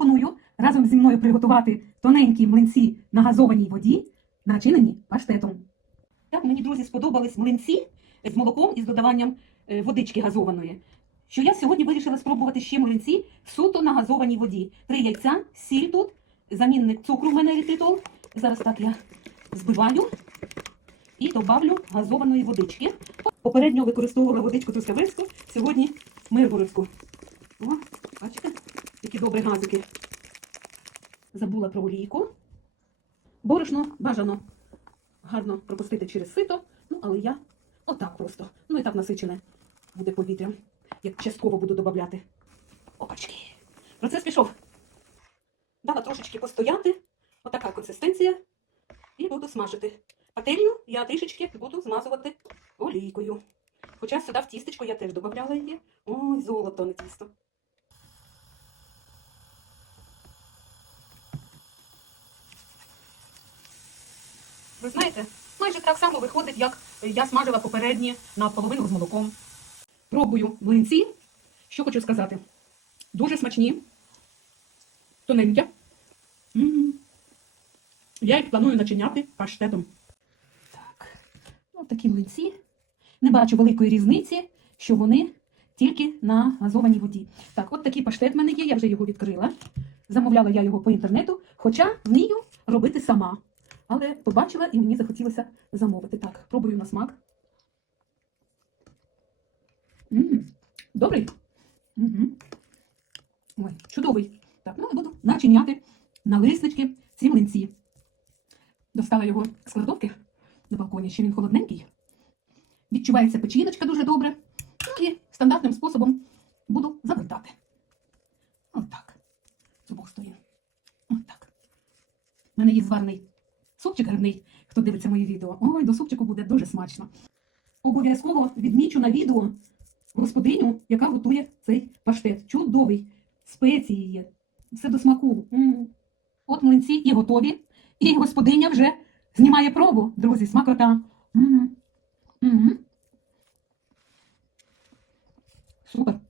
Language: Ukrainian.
пропоную разом зі мною приготувати тоненькі млинці на газованій воді, начинені паштетом. Так мені, друзі, сподобались млинці з молоком і з додаванням е, водички газованої. Що я сьогодні вирішила спробувати ще млинці суто на газованій воді. Три яйця, сіль тут, замінник цукру в мене еритритол. Зараз так я збиваю і добавлю газованої водички. Попередньо використовувала водичку трускавецьку, сьогодні миргородську. О, бачите, які добрі газики. Забула про олійку. Борошно бажано гарно пропустити через сито, ну але я отак просто. Ну і так насичене буде повітрям, як частково буду додавати. Опачки. Процес пішов. Дала трошечки постояти. Отака консистенція. І буду смажити. Пательню я трішечки буду змазувати олійкою. Хоча сюди в тістечко я теж додавала її. Ой, золото не тісто. Ви знаєте, майже так само виходить, як я смажила попередні наполовину з молоком. Пробую млинці. Що хочу сказати? Дуже смачні, тоненькі. М. Я їх планую начиняти паштетом. Так, ну такі млинці. Не бачу великої різниці, що вони тільки на газованій воді. Так, от такий паштет в мене є, я вже його відкрила. Замовляла я його по інтернету, хоча вмію робити сама. Але побачила і мені захотілося замовити. Так, пробую на смак. м добрий. Угу. Ой, чудовий. Так, ну буду начиняти на лиснички ці млинці. Достала його з кладовки на балконі, ще він холодненький. Відчувається печіночка дуже добре. Ну і стандартним способом буду завертати. Отак. З обох сторін. Отак. У мене є зварний супчик грибний, хто дивиться мої відео. Ой, до супчику буде дуже смачно. Обов'язково відмічу на відео господиню, яка готує цей паштет. Чудовий. Спеції є. Все до смаку. М. От млинці і готові. І господиня вже знімає пробу, друзі, смакота. М. М. Супер.